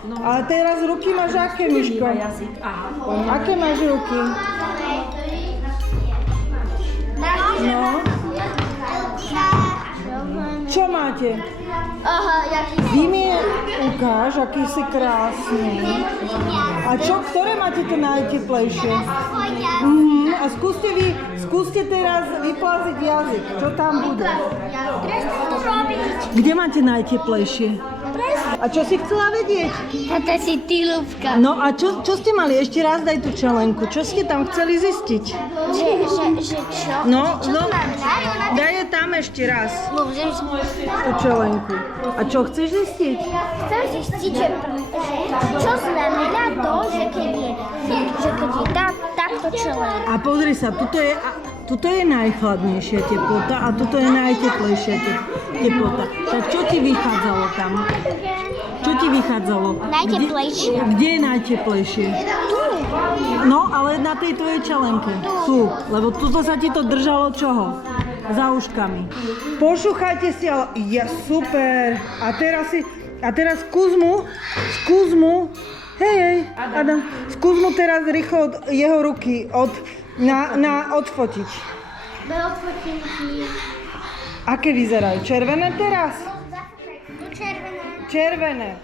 A teraz ruky máš aké, Miško? Aké máš ruky? No. Čo máte? Aha, jaký Vy mi ukáž, aký si krásny. A čo, ktoré máte to najteplejšie? A skúste teraz vyplaziť jazyk. Čo tam bude? Kde máte najteplejšie? A čo si chcela vedieť? Tata si týlovka. No a čo ste mali? Ešte raz daj tú čelenku. Čo ste tam chceli zistiť? Že čo? No, Čo no, znamená? daj je tam ešte raz. Môžem Tú čelenku. A čo chceš zistiť? Chcem zistiť, že čo znamená to, že keď je takto čelenka. A pozri sa, tuto je najchladnejšia teplota a tuto je najteplejšia teplota. Tak čo ti vychádzalo tam? Čo ti vychádzalo? Najteplejšie. Kde je najteplejšie? No, ale na tej tvojej čelenke. Tu, lebo tuto sa ti to držalo čoho? Za uškami. Pošúchajte si, ale ja super. A teraz skús mu, hej, Adam, skús mu teraz rýchlo jeho ruky odfotiť. Aké vyzerajú? Červené teraz? Červené.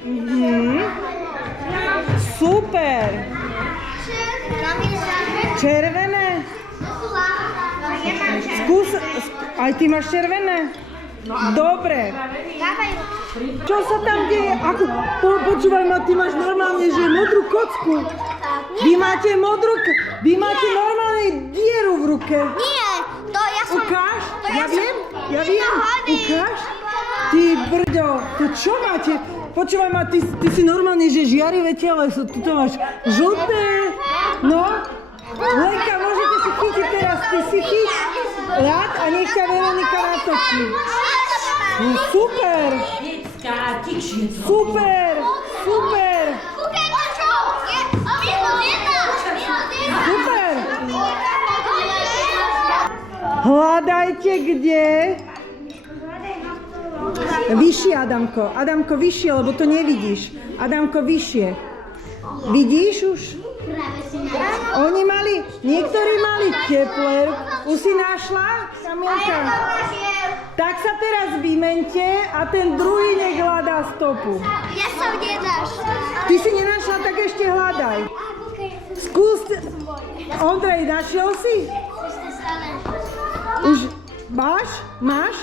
Super. Červené. Skús, aj ty máš červené? Dobre. Čo sa tam deje? Počúvaj ma, ty máš normálne, že modrú kocku. Vy máte normálne dieru v ruke. Nie, to ja som... Ukáž? ja viem. Ukáž? Ty brďo, to čo máte? Počúvaj ma, ty si normálne, že žiarivé teleso. Tuto máš žlté. No. Lenka, môžete si chytiť teraz. Ty si chyť ľad a nech ťa Veronika natočí. No, super. Super. Super. Hľadajte kde? Vyššie, Adamko. Adamko, vyššie, lebo to nevidíš. Adamko, vyššie. Vidíš už? Niektorí mali tepler. Už si našla, Kamilka? Tak sa teraz vymente a ten druhý nech hľadá stopu. Ja som nenašla. Ty si nenašla, tak ešte hľadaj. Skús. Ondrej, našiel si? Už máš? Máš?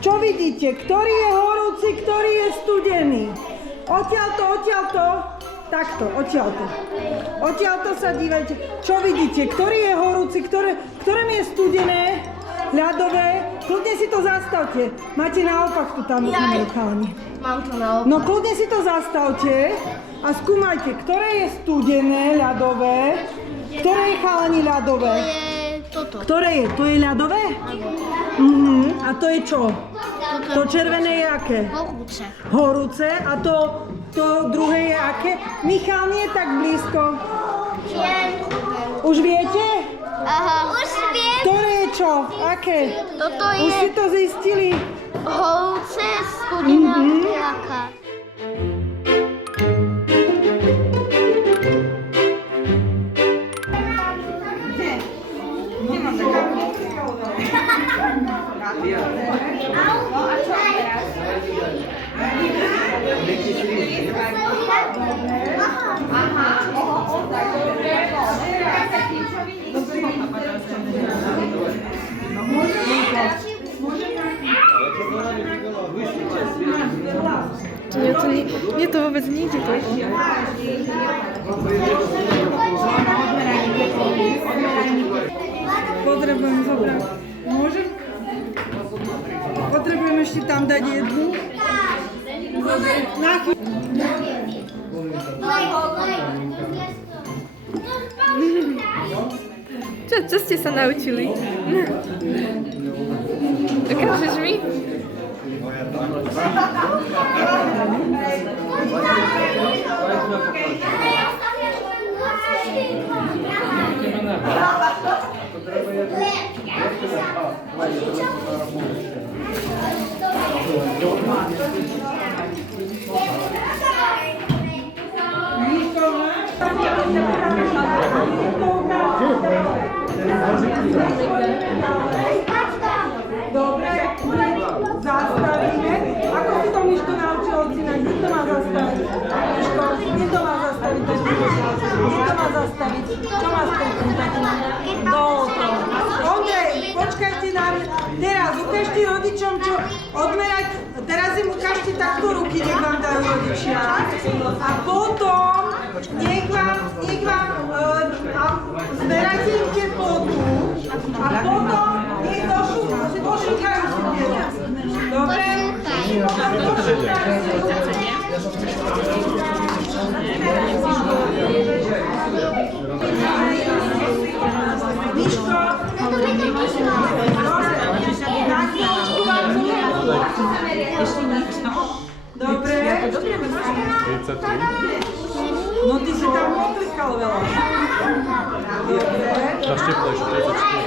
Čo vidíte? Ktorý je horúci, ktorý je studený? Odtiaľto. Takto, odtiaľto. Odtiaľto sa dívajte. Čo vidíte? Ktorý je horúci, ktoré je studené, ľadové? Kľudne si to zastavte. Máte naopak tu tam chalani. Mám to naopak. No kľudne si to zastavte a skúmajte, ktoré je studené, ľadové, ktoré je chalani ľadové. Toto. Ktoré je? To je ľadové? A to je čo? To červené je aké? Horúce. Horúce. A to druhé je aké? Michal, nie tak blízko. Už viete? Aha. Už viem. Ktoré je čo? Aké? Toto Už si je to zistili? horúce, studená jaká. Mne to vôbec nejde toľko. Potrebujem zobrať. Môžem? Potrebujem ešte tam dať jednu. Na Čo ste sa naučili? Dokážeš mi? Dobre, zastavíme. Ako si to Miško naučil odcínať? Kde to má zastaviť? Miško, kde to má zastaviť? Kde to má zastaviť? Čo má strknúť? Dolo to. Ondrej, počkajte na mňa. Teraz ukážte rodičom, čo odmerať. Teraz im ukážte takto ruky, nech vám dajú rodičia. A potom nech vám zmerajte im teplotu. A potom nech pošúkajú si teraz. Dobre? Miško, na chvíľočku vám dobre. No ty si tam poklikal veľa. Dobre. Dáš teplejšie, 30.